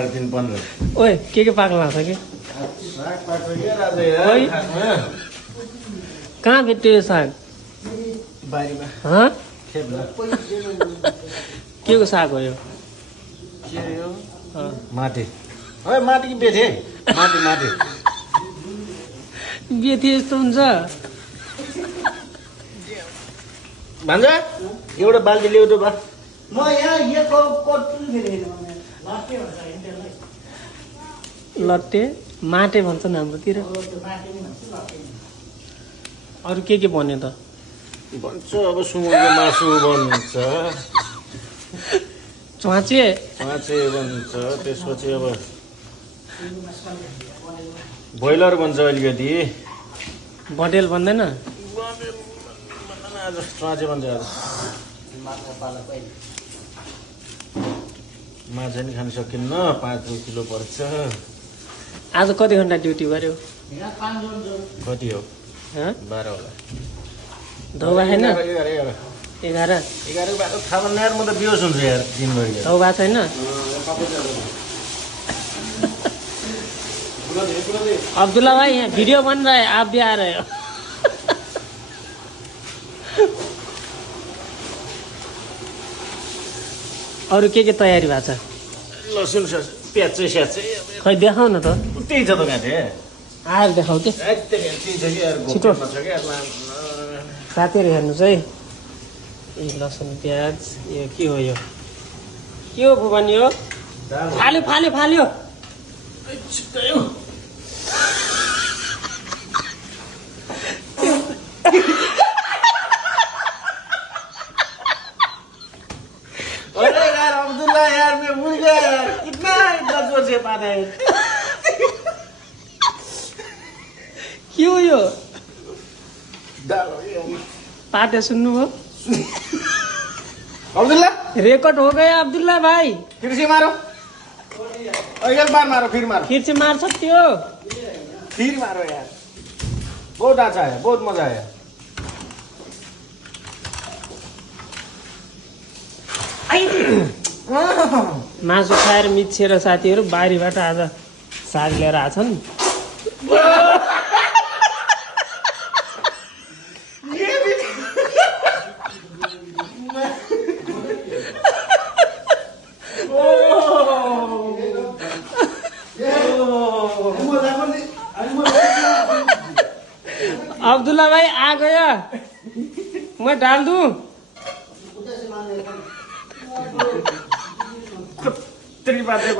ओए के पाक्न लाग्छ कि कहाँ भेट्यो यो साग के को साग हो यो माटी माटी कि बेथे माटी माटी बेथे यस्तो हुन्छ भन्छ एउटा बाल्टी ल्याउनु बा म यहाँ लट्टे माटे भन्छ नि हाम्रोतिर अरू के बन्यो त भन्छ अब सुँगुरको मासु बन्छ च्वाचे माछे बन्छ त्यसपछि अब ब्रोइलर बन्छ अलिकति बटेल बन्दैन आज च्वाचे बन्छ आज माछा नि खान सकिन्न 5 किलो पर्छ आज कति घन्टा ड्युटी गर्यो कति हो हँ 12 होला धौबा छैन 11 11 12 थाहा भन्ने यार म त बेहोस हुन्छु यार दिनभरि धौबा छैन अब्दुल्ला भाई यहाँ वीडियो बन रहा है आप भी आ रहे हो अरू के तयारी भएको छ लसुन प्याज चाहिँ स्याज खै देखाउ न त त्यही छ त गाँठे आएर देखाउ त छिटो साथीहरू हेर्नुहोस् है ए लसुन प्याज यो के हो यो के हो भुवन यो फाल्यो फाल्यो फाल्यो अब्दुल्ला यार मैं भूल गया यार कितना जोर से पाना है के हो यो दाल पाटे सुन्नुभयो अब्दुल्ला रेकॉर्ड हो गया अब्दुल्ला भाई फिर से मारो एक बार मारो फिर से मार सकते हो फिर मारो यार बहुत अच्छा है बहुत मजा आया मासु खाएर मिच्छेर साथीहरू बारीबाट आज साग लिएर आछन् अब्दुल्ला भाई आ गया मैं डाल दूं तेरी बातें